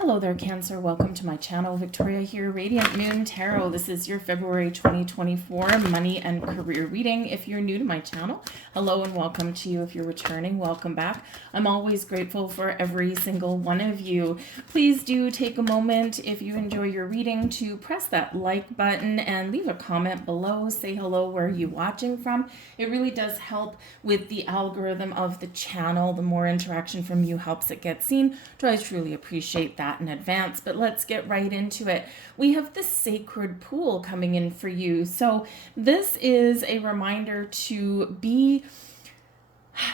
Hello there, Cancer. Welcome to my channel. Victoria here, Radiant Moon Tarot. This is your February 2024 money and career reading. If you're new to my channel, hello and welcome to you. If you're returning, welcome back. I'm always grateful for every single one of you. Please do take a moment, if you enjoy your reading, to press that like button and leave a comment below. Say hello, where are you watching from. It really does help with the algorithm of the channel. The more interaction from you helps it get seen. So I truly appreciate that in advance, but let's get right into it. We have the sacred pool coming in for you. So this is a reminder to be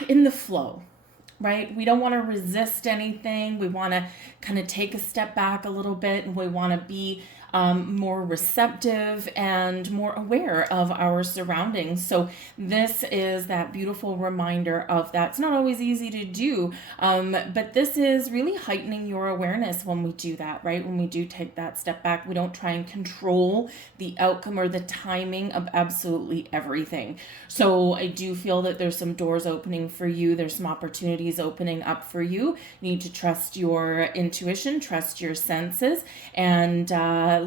in the flow, right? We don't want to resist anything. We want to kind of take a step back a little bit, and we want to be more receptive and more aware of our surroundings. So this is that beautiful reminder of that. It's not always easy to do, but this is really heightening your awareness when we do that, right? When we do take that step back, we don't try and control the outcome or the timing of absolutely everything. So I do feel that there's some doors opening for you. There's some opportunities opening up for you. You need to trust your intuition, trust your senses, and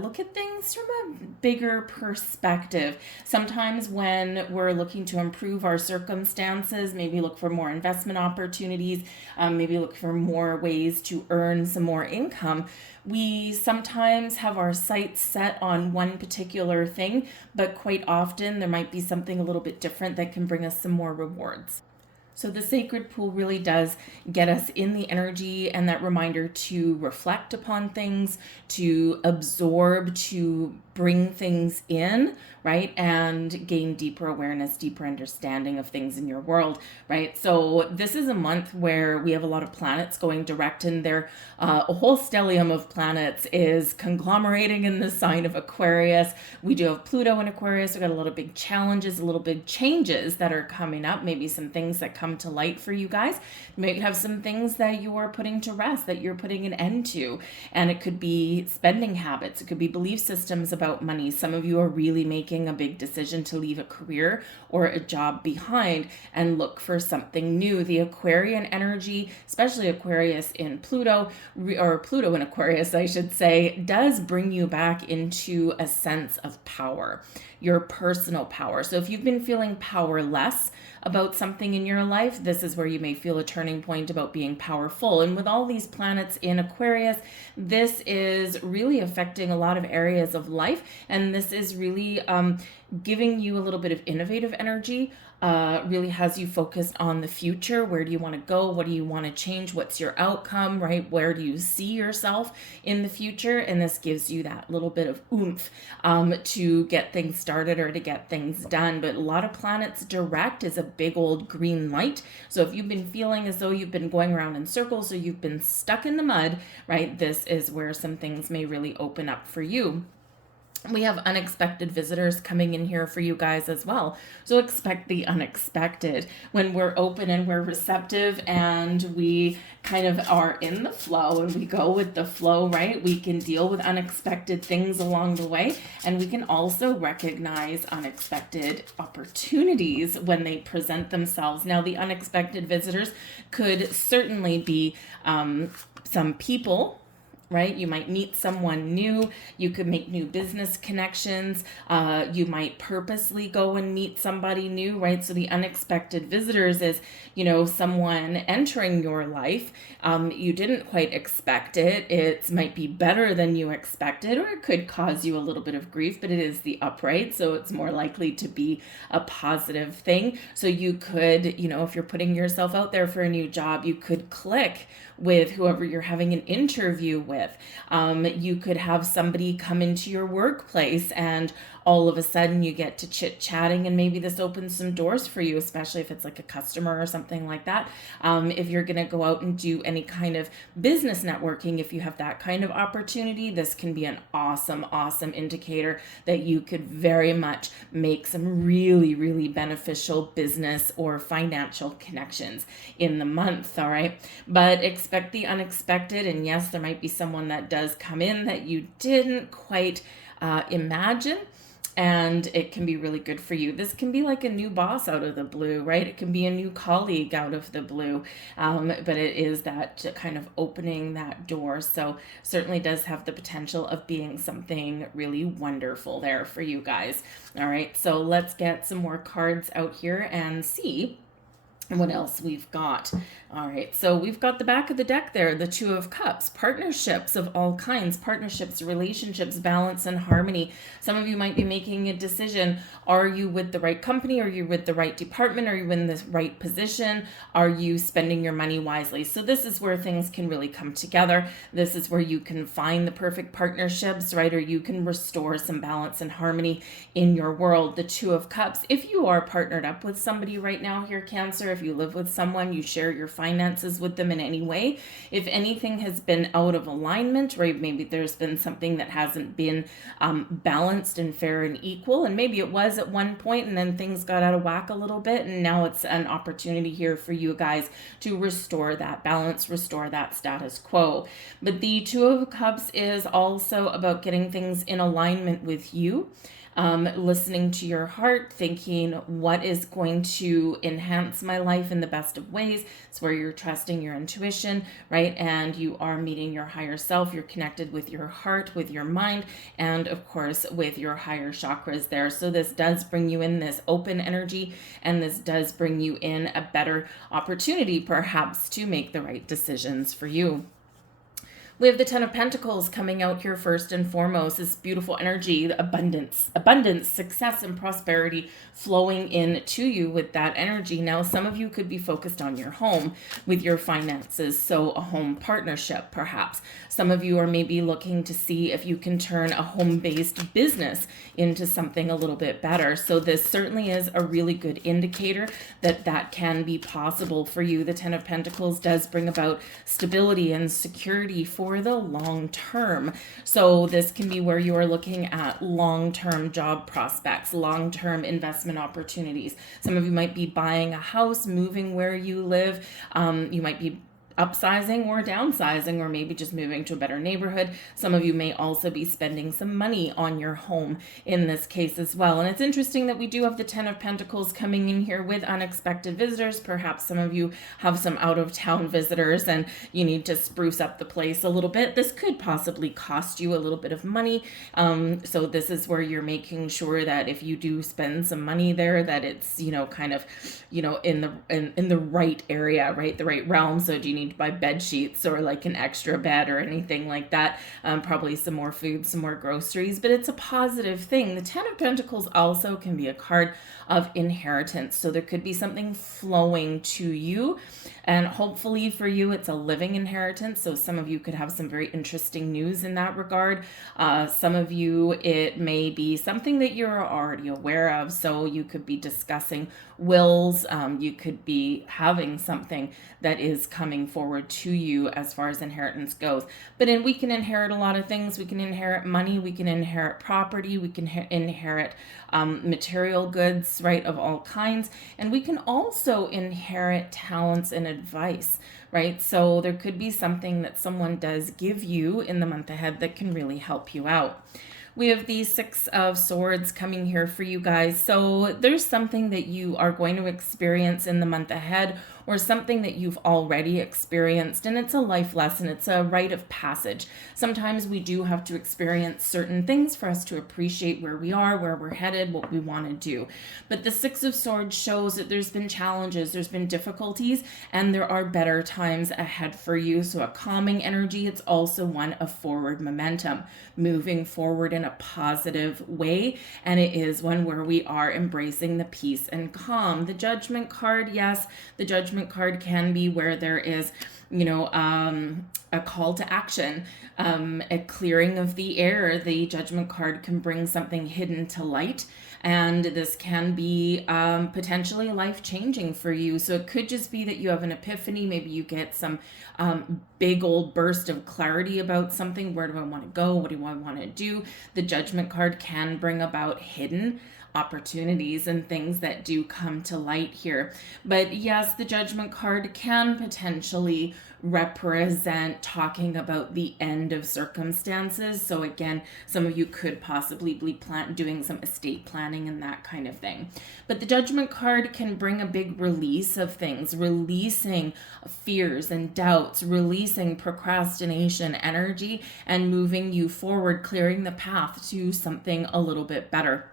look at things from a bigger perspective. Sometimes when we're looking to improve our circumstances, maybe look for more investment opportunities, maybe look for more ways to earn some more income, we sometimes have our sights set on one particular thing, but quite often there might be something a little bit different that can bring us some more rewards. So the sacred pool really does get us in the energy and that reminder to reflect upon things, to absorb, to bring things in, right? And gain deeper awareness, deeper understanding of things in your world, right? So this is a month where we have a lot of planets going direct, and there a whole stellium of planets is conglomerating in the sign of Aquarius. We do have Pluto in Aquarius. We've got a lot of big challenges, a little big changes that are coming up, maybe some things that come to light for you guys. You might have some things that you are putting to rest, that you're putting an end to, and it could be spending habits. It could be belief systems about money. Some of you are really making a big decision to leave a career or a job behind and look for something new. The Aquarian energy, especially Aquarius in Pluto, or Pluto in Aquarius, I should say, does bring you back into a sense of power, your personal power. So if you've been feeling powerless about something in your life, this is where you may feel a turning point about being powerful. And with all these planets in Aquarius, this is really affecting a lot of areas of life. And this is really giving you a little bit of innovative energy, really has you focused on the future. Where do you want to go? What do you want to change? What's your outcome, right? Where do you see yourself in the future? And this gives you that little bit of oomph to get things started or to get things done. But a lot of planets direct is a big old green light. So if you've been feeling as though you've been going around in circles or you've been stuck in the mud, right, this is where some things may really open up for you. We have unexpected visitors coming in here for you guys as well. So expect the unexpected. When we're open and we're receptive and we kind of are in the flow and we go with the flow, right? We can deal with unexpected things along the way. And we can also recognize unexpected opportunities when they present themselves. Now, the unexpected visitors could certainly be some people, right? You might meet someone new. You could make new business connections. You might purposely go and meet somebody new, right? So the unexpected visitors is, someone entering your life. You didn't quite expect it. It might be better than you expected, or it could cause you a little bit of grief, but it is the upright. So it's more likely to be a positive thing. So you could, if you're putting yourself out there for a new job, you could click with whoever you're having an interview with. You could have somebody come into your workplace and all of a sudden you get to chit-chatting, and maybe this opens some doors for you, especially if it's like a customer or something like that. If you're going to go out and do any kind of business networking, if you have that kind of opportunity, this can be an awesome indicator that you could very much make some really, really beneficial business or financial connections in the month, all right? But expect the unexpected, and yes, there might be someone that does come in that you didn't quite imagine. and it can be really good for you. This can be like a new boss out of the blue, right? It can be a new colleague out of the blue, but it is that kind of opening that door. So certainly does have the potential of being something really wonderful there for you guys. All right, so let's get some more cards out here and see what else we've got. All right, so we've got the back of the deck there, the Two of Cups, partnerships of all kinds, partnerships, relationships, balance and harmony. Some of you might be making a decision. Are you with the right company? Are you with the right department? Are you in the right position? Are you spending your money wisely? So this is where things can really come together. This is where you can find the perfect partnerships, right? Or you can restore some balance and harmony in your world. The Two of Cups, if you are partnered up with somebody right now here, Cancer, if you live with someone, you share your finances with them in any way. If anything has been out of alignment, right, maybe there's been something that hasn't been balanced and fair and equal, and maybe it was at one point and then things got out of whack a little bit, and now it's an opportunity here for you guys to restore that balance, restore that status quo. But the Two of Cups is also about getting things in alignment with you. Listening to your heart, thinking what is going to enhance my life in the best of ways. It's where you're trusting your intuition, right? And you are meeting your higher self. You're connected with your heart, with your mind, and of course with your higher chakras there. So this does bring you in this open energy, and this does bring you in a better opportunity perhaps to make the right decisions for you. We have the Ten of Pentacles coming out here first and foremost. This beautiful energy, abundance, success, and prosperity flowing in to you with that energy. Now, some of you could be focused on your home with your finances, so a home partnership, perhaps. Some of you are maybe looking to see if you can turn a home-based business into something a little bit better. So this certainly is a really good indicator that that can be possible for you. The Ten of Pentacles does bring about stability and security for the long term. So this can be where you are looking at long-term job prospects, long-term investment opportunities. Some of you might be buying a house, moving where you live. You might be upsizing or downsizing, or maybe just moving to a better neighborhood. Some of you may also be spending some money on your home in this case as well. And it's interesting that we do have the Ten of Pentacles coming in here with unexpected visitors. Perhaps some of you have some out-of-town visitors and you need to spruce up the place a little bit. This could possibly cost you a little bit of money. So this is where you're making sure that if you do spend some money there, that it's, kind of, in the right area, right? The right realm. So do you need to buy bed sheets or like an extra bed or anything like that? Probably some more food, some more groceries, but it's a positive thing. The Ten of Pentacles also can be a card of inheritance. So there could be something flowing to you, and hopefully for you, it's a living inheritance. So some of you could have some very interesting news in that regard. Some of you, it may be something that you're already aware of. So you could be discussing wills. You could be having something that is coming forward to you as far as inheritance goes. But we can inherit a lot of things. We can inherit money. We can inherit property. We can inherit material goods, right, of all kinds. And we can also inherit talents and advice, right? So there could be something that someone does give you in the month ahead that can really help you out. We have the Six of Swords coming here for you guys. So there's something that you are going to experience in the month ahead, or something that you've already experienced, and it's a life lesson. It's a rite of passage. Sometimes we do have to experience certain things for us to appreciate where we are, where we're headed, what we want to do. But the Six of Swords shows that there's been challenges, there's been difficulties, and there are better times ahead for you. So a calming energy. It's also one of forward momentum, moving forward in a positive way, and it is one where we are embracing the peace and calm. The Judgment card, yes, the Judgment card can be where there is, a call to action, a clearing of the air. The Judgment card can bring something hidden to light, and this can be potentially life-changing for you. So it could just be that you have an epiphany. Maybe you get some big old burst of clarity about something. Where do I want to go? What do I want to do? The Judgment card can bring about hidden opportunities and things that do come to light here. But yes, the Judgment card can potentially represent talking about the end of circumstances. So again, some of you could possibly be doing some estate planning and that kind of thing. But the Judgment card can bring a big release of things, releasing fears and doubts, releasing procrastination energy, and moving you forward, clearing the path to something a little bit better.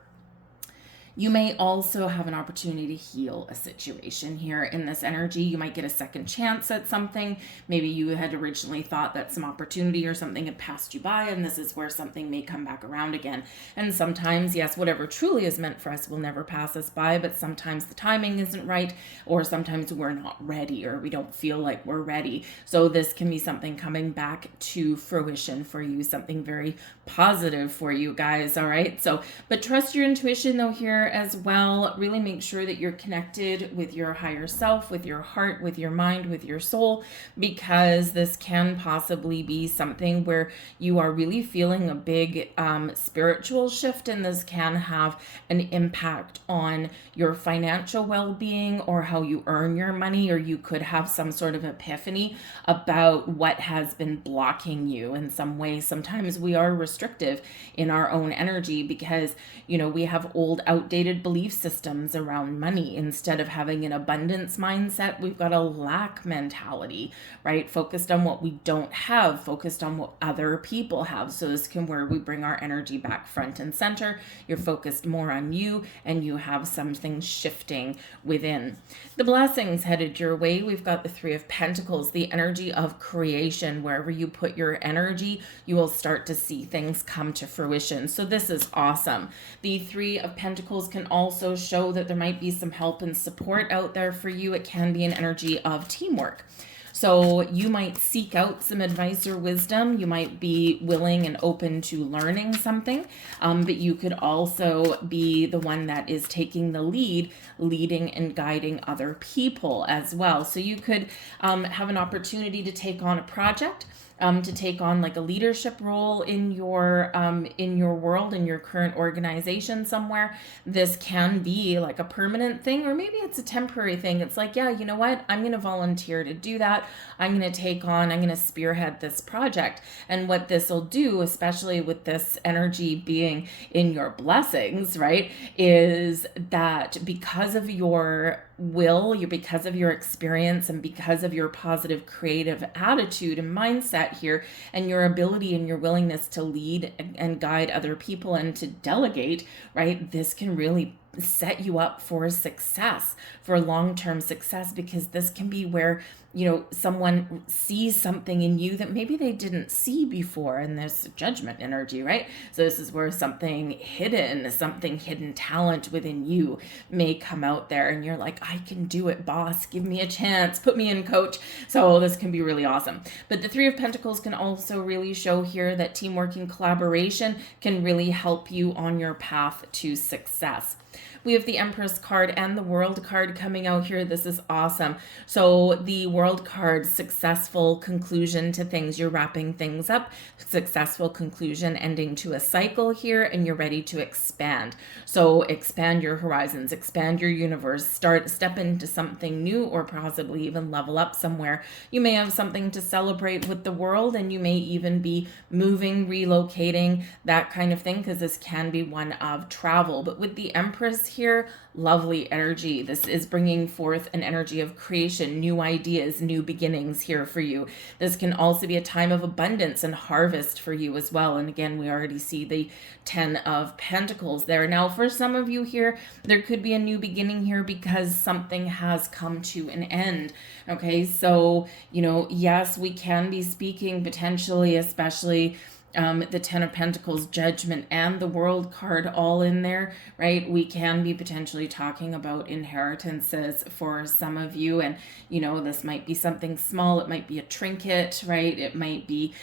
You may also have an opportunity to heal a situation here in this energy. You might get a second chance at something. Maybe you had originally thought that some opportunity or something had passed you by, and this is where something may come back around again. And sometimes, yes, whatever truly is meant for us will never pass us by, but sometimes the timing isn't right, or sometimes we're not ready, or we don't feel like we're ready. So this can be something coming back to fruition for you, something very positive for you guys, all right? So, but trust your intuition though here as well. Really make sure that you're connected with your higher self, with your heart, with your mind, with your soul, because this can possibly be something where you are really feeling a big spiritual shift, and this can have an impact on your financial well-being or how you earn your money, or you could have some sort of epiphany about what has been blocking you in some way. Sometimes we are restrictive in our own energy because, you know, we have old, outdated belief systems around money. Instead of having an abundance mindset, we've got a lack mentality, right? Focused on what we don't have, focused on what other people have. So this can where we bring our energy back front and center. You're focused more on you, and you have something shifting within. The blessings headed your way. We've got the Three of Pentacles, the energy of creation. Wherever you put your energy, you will start to see things come to fruition. So this is awesome. The Three of Pentacles can also show that there might be some help and support out there for you. It can be an energy of teamwork. So you might seek out some advice or wisdom. You might be willing and open to learning something, but you could also be the one that is taking the lead, leading and guiding other people as well. So you could have an opportunity to take on a project, to take on like a leadership role in your world, in your current organization somewhere. This can be like a permanent thing, or maybe it's a temporary thing. It's like, yeah, you know what? I'm going to volunteer to do that. I'm going to spearhead this project. And what this will do, especially with this energy being in your blessings, right, is that because of your will, because of your experience, and because of your positive creative attitude and mindset here, and your ability and your willingness to lead and guide other people and to delegate, right, this can really set you up for success, for long-term success, because this can be where, you know, someone sees something in you that maybe they didn't see before, and there's Judgment energy, right? So this is where something hidden talent within you may come out there, and you're like, I can do it, boss, give me a chance, put me in, coach. So this can be really awesome. But the Three of Pentacles can also really show here that teamwork and collaboration can really help you on your path to success. We have the Empress card and the World card coming out here. This is awesome. So the World card, successful conclusion to things. You're wrapping things up, successful conclusion, ending to a cycle here, and you're ready to expand. So expand your horizons, expand your universe, step into something new, or possibly even level up somewhere. You may have something to celebrate with the world, and you may even be moving, relocating, that kind of thing, because this can be one of travel. But with the Empress here, lovely energy. This is bringing forth an energy of creation, new ideas, new beginnings here for you. This can also be a time of abundance and harvest for you as well. And again, we already see the 10 of Pentacles there. Now, for some of you here, there could be a new beginning here because something has come to an end. Okay, so, you know, yes, we can be speaking potentially, especially the 10 of Pentacles, Judgment, and the World card all in there, right? We can be potentially talking about inheritances for some of you. And, you know, this might be something small. It might be a trinket, right? It might be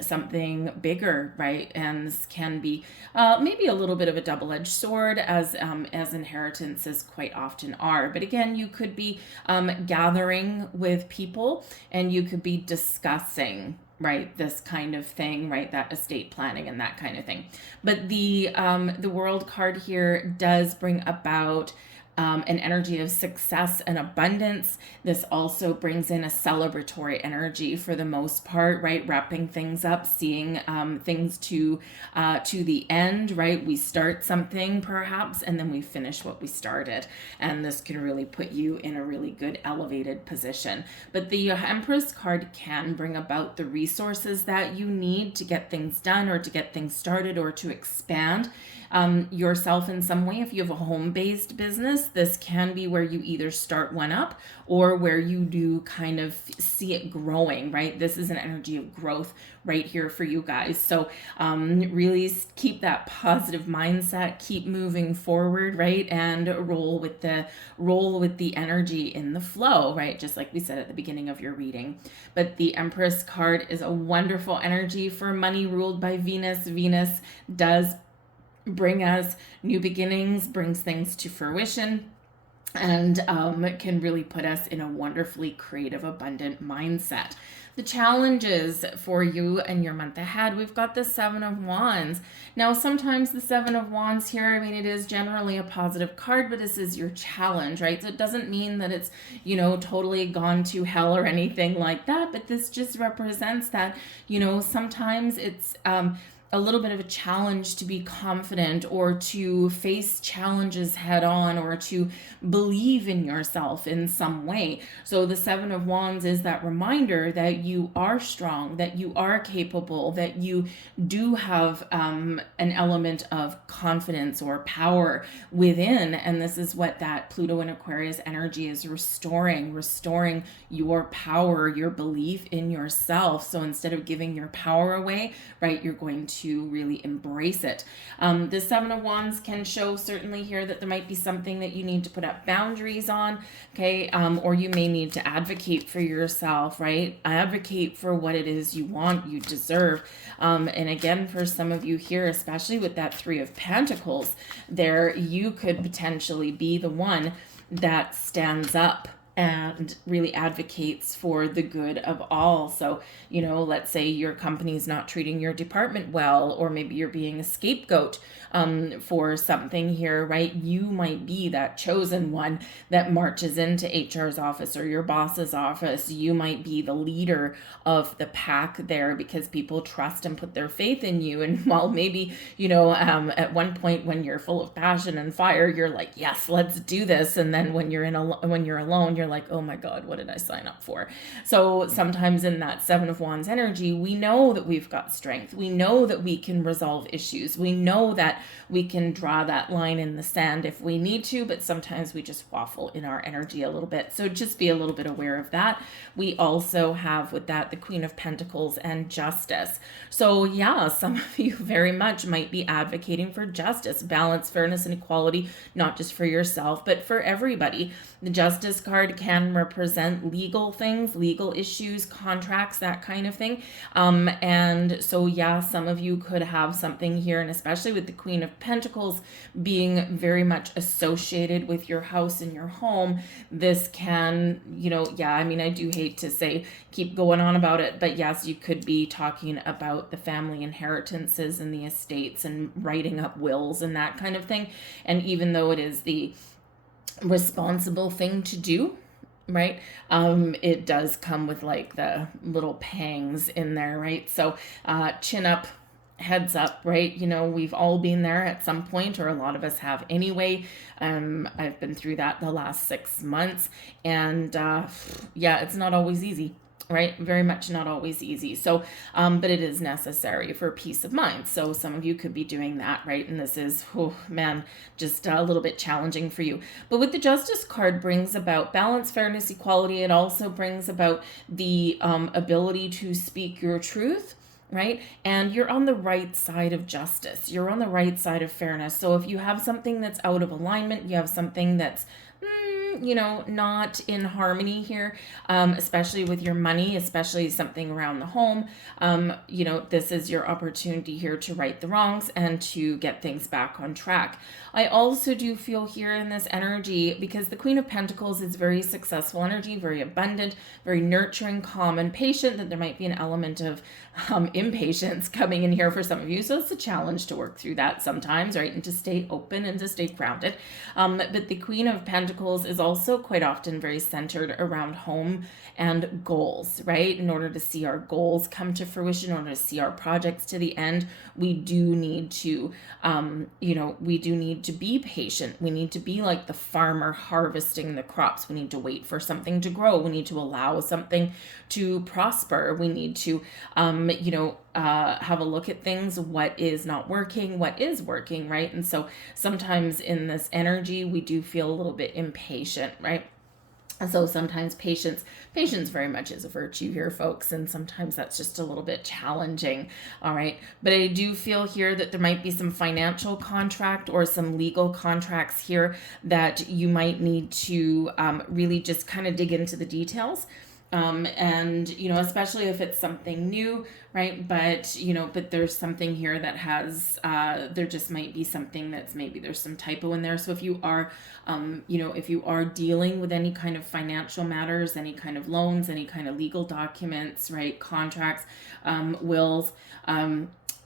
something bigger, right? And this can be maybe a little bit of a double-edged sword, as inheritances quite often are. But again, you could be gathering with people, and you could be discussing right? This kind of thing, right? That estate planning and that kind of thing. But the World card here does bring about an energy of success and abundance. This also brings in a celebratory energy for the most part, right? Wrapping things up, seeing things to the end, right? We start something perhaps, and then we finish what we started. And this can really put you in a really good elevated position. But the Empress card can bring about the resources that you need to get things done or to get things started or to expand yourself in some way. If you have a home-based business, this can be where you either start one up or where you do kind of see it growing, right? This is an energy of growth right here for you guys. So really keep that positive mindset, keep moving forward, right? And roll with the energy in the flow, right? Just like we said at the beginning of your reading. But the Empress card is a wonderful energy for money ruled by Venus. Venus does bring us new beginnings, brings things to fruition, and can really put us in a wonderfully creative, abundant mindset. The challenges for you and your month ahead, we've got the Seven of Wands. Now, sometimes the Seven of Wands here, I mean, it is generally a positive card, but this is your challenge, right? So it doesn't mean that it's, totally gone to hell or anything like that, but this just represents that, sometimes it's a little bit of a challenge to be confident or to face challenges head on or to believe in yourself in some way. So the Seven of Wands is that reminder that you are strong, that you are capable, that you do have an element of confidence or power within. And this is what that Pluto and Aquarius energy is restoring your power, your belief in yourself. So instead of giving your power away, right, you're going to really embrace it. The Seven of Wands can show certainly here that there might be something that you need to put up boundaries on, okay? Or you may need to advocate for yourself, right? Advocate for what it is you want, you deserve. And again, for some of you here, especially with that Three of Pentacles, there you could potentially be the one that stands up and really advocates for the good of all. So, let's say your company's not treating your department well, or maybe you're being a scapegoat for something here, right? You might be that chosen one that marches into HR's office or your boss's office. You might be the leader of the pack there because people trust and put their faith in you. And while maybe, at one point when you're full of passion and fire, you're like, yes, let's do this. And then when you're alone, you're like, oh my God, what did I sign up for? So sometimes in that Seven of Wands energy, we know that we've got strength. We know that we can resolve issues. We know that we can draw that line in the sand if we need to, but sometimes we just waffle in our energy a little bit. So just be a little bit aware of that. We also have with that the Queen of Pentacles and justice. So yeah, some of you very much might be advocating for justice, balance, fairness, and equality, not just for yourself, but for everybody. The Justice card can represent legal things, legal issues, contracts, that kind of thing. And so, yeah, some of you could have something here, and especially with the Queen of Pentacles being very much associated with your house and your home, this can, I do hate to say keep going on about it, but yes, you could be talking about the family inheritances and the estates and writing up wills and that kind of thing. And even though it is the responsible thing to do, right, it does come with like the little pangs in there, right? So chin up, heads up, right? We've all been there at some point, or a lot of us have anyway. I've been through that the last 6 months, and it's not always easy, right? Very much not always easy. So, but it is necessary for peace of mind. So some of you could be doing that, right? And this is, just a little bit challenging for you. But with the Justice card brings about balance, fairness, equality. It also brings about the ability to speak your truth, right? And you're on the right side of justice. You're on the right side of fairness. So if you have something that's out of alignment, you have something that's not in harmony here, especially with your money, especially something around the home. This is your opportunity here to right the wrongs and to get things back on track. I also do feel here in this energy, because the Queen of Pentacles is very successful energy, very abundant, very nurturing, calm, and patient, that there might be an element of impatience coming in here for some of you. So it's a challenge to work through that sometimes, right? And to stay open and to stay grounded. But the Queen of Pentacles is also quite often very centered around home and goals, right? In order to see our goals come to fruition, in order to see our projects to the end, we do need to, be patient. We need to be like the farmer harvesting the crops. We need to wait for something to grow. We need to allow something to prosper. We need to, have a look at things, what is not working, what is working, right? And so sometimes in this energy, we do feel a little bit impatient, right? And so sometimes patience very much is a virtue here, folks, and sometimes that's just a little bit challenging, all right? But I do feel here that there might be some financial contract or some legal contracts here that you might need to really just kind of dig into the details. Especially if it's something new, right? But there's something here that has, there just might be something that's maybe there's some typo in there. So if you are, if you are dealing with any kind of financial matters, any kind of loans, any kind of legal documents, right? Contracts, wills,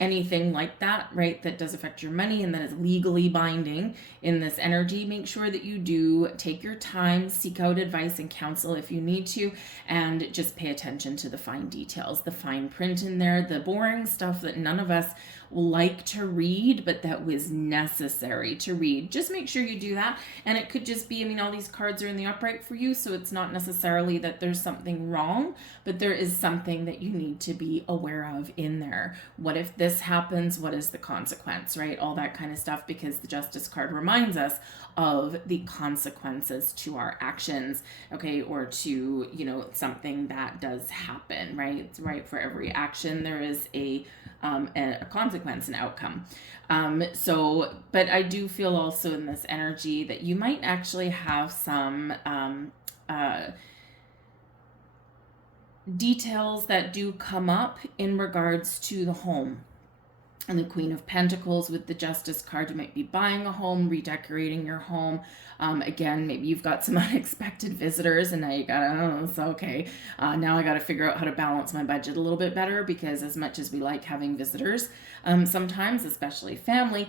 anything like that, right, that does affect your money and that is legally binding in this energy, make sure that you do take your time, seek out advice and counsel if you need to, and just pay attention to the fine details, the fine print in there, the boring stuff that none of us like to read, but that was necessary to read. Just make sure you do that. And it could just be, all these cards are in the upright for you, so it's not necessarily that there's something wrong, but there is something that you need to be aware of in there. What if this happens? What is the consequence, right? All that kind of stuff, because the Justice card reminds us of the consequences to our actions, okay, or to, something that does happen, right? It's right, for every action there is a consequence, an outcome. But I do feel also in this energy that you might actually have some details that do come up in regards to the home. And the Queen of Pentacles with the Justice card, you might be buying a home, redecorating your home. Again, maybe you've got some unexpected visitors and now you gotta, now I gotta figure out how to balance my budget a little bit better, because as much as we like having visitors, sometimes, especially family,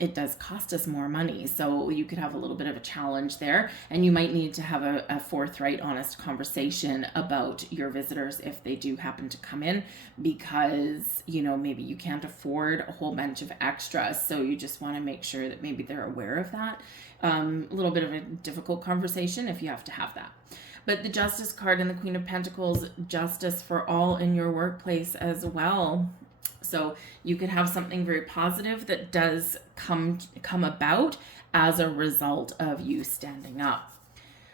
it does cost us more money. So you could have a little bit of a challenge there, and you might need to have a forthright, honest conversation about your visitors if they do happen to come in, because, maybe you can't afford a whole bunch of extras. So you just want to make sure that maybe they're aware of that. A little bit of a difficult conversation if you have to have that. But the Justice card and the Queen of Pentacles, justice for all in your workplace as well. So you could have something very positive that does come about as a result of you standing up.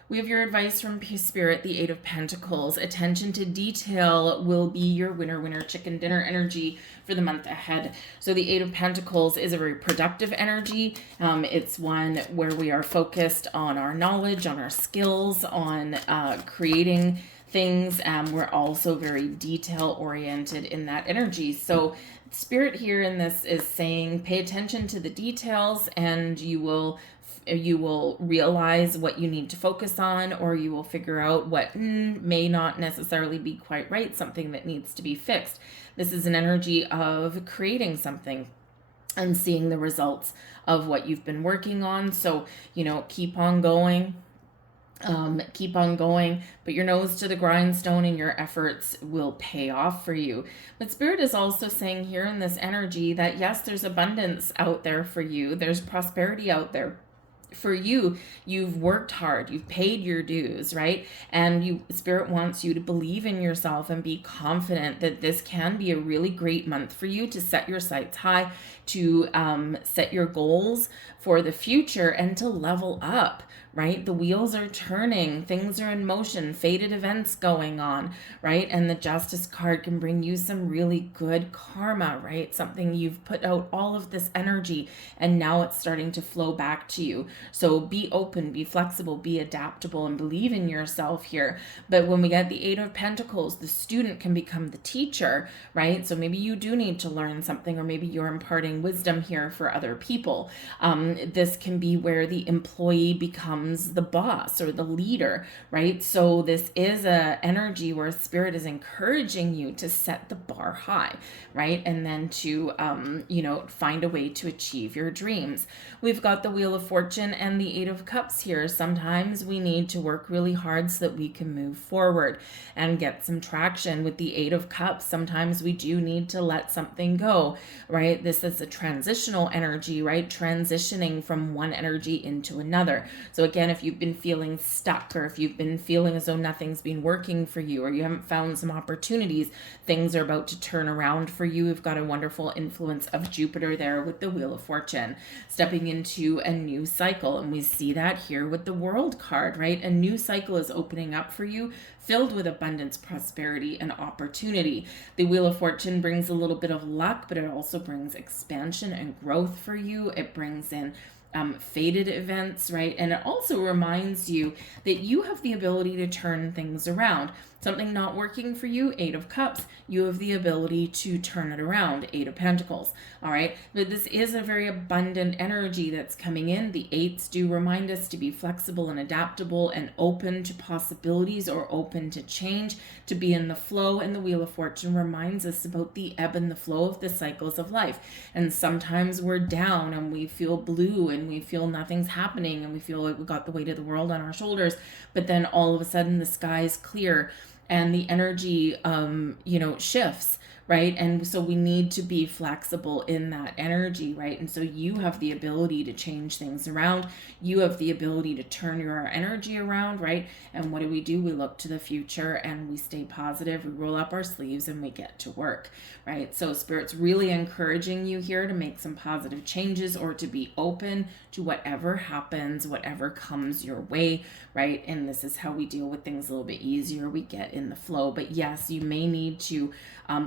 We have your advice from Spirit, the Eight of Pentacles. Attention to detail will be your winner, chicken dinner energy for the month ahead. So the Eight of Pentacles is a very productive energy. It's one where we are focused on our knowledge, on our skills, on creating things. We're also very detail oriented in that energy. So Spirit here in this is saying, pay attention to the details and you will realize what you need to focus on, or you will figure out what may not necessarily be quite right, something that needs to be fixed. This is an energy of creating something and seeing the results of what you've been working on. So, keep on going. Put your nose to the grindstone and your efforts will pay off for you. But Spirit is also saying here in this energy that yes, there's abundance out there for you. There's prosperity out there for you. You've worked hard, you've paid your dues, right? And Spirit wants you to believe in yourself and be confident that this can be a really great month for you to set your sights high, to set your goals for the future and to level up, right? The wheels are turning, things are in motion, fated events going on, right? And the Justice card can bring you some really good karma, right? Something you've put out all of this energy and now it's starting to flow back to you. So be open, be flexible, be adaptable, and believe in yourself here. But when we get the Eight of Pentacles, the student can become the teacher, right? So maybe you do need to learn something, or maybe you're imparting wisdom here for other people. This can be where the employee becomes the boss or the leader, right? So this is a energy where Spirit is encouraging you to set the bar high, right? And then to, find a way to achieve your dreams. We've got the Wheel of Fortune and the Eight of Cups here. Sometimes we need to work really hard so that we can move forward and get some traction. With the Eight of Cups, sometimes we do need to let something go, right? This is a transitional energy, right? Transitioning from one energy into another. So again, if you've been feeling stuck, or if you've been feeling as though nothing's been working for you, or you haven't found some opportunities, things are about to turn around for you. We've got a wonderful influence of Jupiter there with the Wheel of Fortune, stepping into a new cycle. And we see that here with the World card, right? A new cycle is opening up for you, filled with abundance, prosperity, and opportunity. The Wheel of Fortune brings a little bit of luck, but it also brings expansion and growth for you. It brings in fated events, right? And it also reminds you that you have the ability to turn things around. Something not working for you, Eight of Cups, you have the ability to turn it around, Eight of Pentacles, all right? But this is a very abundant energy that's coming in. The eights do remind us to be flexible and adaptable and open to possibilities, or open to change, to be in the flow. And the Wheel of Fortune reminds us about the ebb and the flow of the cycles of life. And sometimes we're down and we feel blue and we feel nothing's happening and we feel like we got the weight of the world on our shoulders. But then all of a sudden the sky is clear and the energy, shifts, right? And so we need to be flexible in that energy, right? And so you have the ability to change things around. You have the ability to turn your energy around, right? And what do? We look to the future and we stay positive. We roll up our sleeves and we get to work, right? So Spirit's really encouraging you here to make some positive changes, or to be open to whatever happens, whatever comes your way, right? And this is how we deal with things a little bit easier. We get in the flow. But yes, you may need to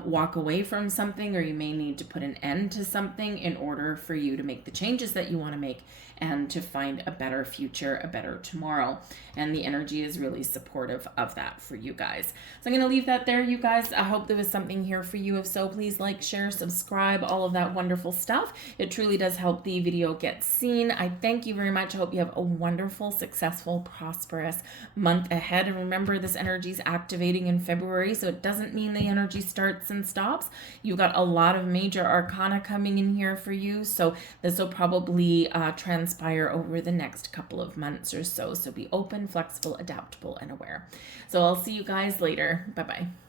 walk away from something, or you may need to put an end to something in order for you to make the changes that you want to make and to find a better future, a better tomorrow. And the energy is really supportive of that for you guys. So I'm going to leave that there, you guys. I hope there was something here for you. If so, please like, share, subscribe, all of that wonderful stuff. It truly does help the video get seen. I thank you very much. I hope you have a wonderful, successful, prosperous month ahead. And remember, this energy is activating in February, so it doesn't mean the energy starts and stops. You've got a lot of major arcana coming in here for you, so this will probably transpire over the next couple of months or so. So be open, flexible, adaptable, and aware. So I'll see you guys later. Bye-bye.